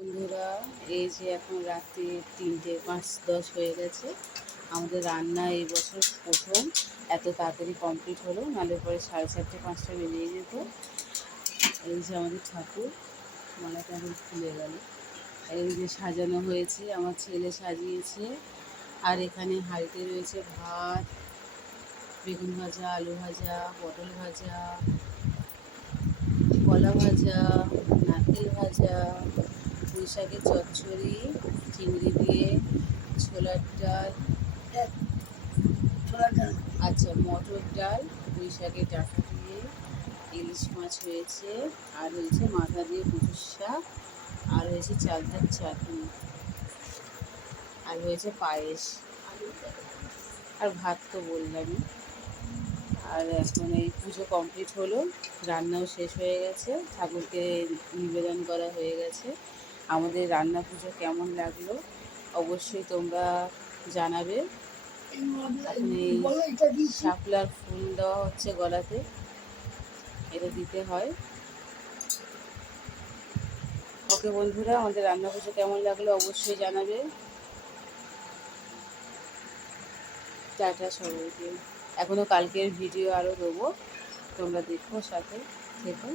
বন্ধুরা, এই যে এখন রাত্রি 3:05-10 হয়ে গেছে। আমাদের রান্না এই বছর প্রথম এত তাড়াতাড়ি কমপ্লিট হলো, নাহলে পরে 4:30-5টা বেরিয়ে যেত। এই যে আমাদের ঠাকুর, মালাটা এখন খুলে গেল। এই যে সাজানো হয়েছে, আমার ছেলে সাজিয়েছে। আর এখানে হাঁড়িতে রয়েছে ভাত, বেগুন ভাজা, আলু ভাজা, পটল ভাজা, কলা ভাজা, নারকেল ভাজা, পুঁই শাকের চচ্চড়ি, চিংড়ি দিয়ে, ছোলার ডাল, আচ্ছা মটর ডাল, পুঁই শাকের ডাঁটা দিয়ে, ইলিশ মাছ হয়েছে, আর হয়েছে মাথা দিয়ে কচুর শাক, আর হয়েছে চালতার চাটনি, আর হয়েছে পায়েস, আর ভাত তো বললামই। আর এখন এই পুজো কমপ্লিট হলো, রান্নাও শেষ হয়ে গেছে, ঠাকুরকে নিবেদন করা হয়ে গেছে। আমাদের রান্না পুজো কেমন লাগলো অবশ্যই তোমরা জানাবে। এখন এই শাপলার ফুল দেওয়া হচ্ছে গলাতে, এটা দিতে হয়। ওকে বন্ধুরা, আমাদের রান্না পুজো কেমন লাগলো অবশ্যই জানাবে। টাটা সবাইকে। এখনও কালকের ভিডিও আরও দেবো, তোমরা দেখো, সাথে থেকো।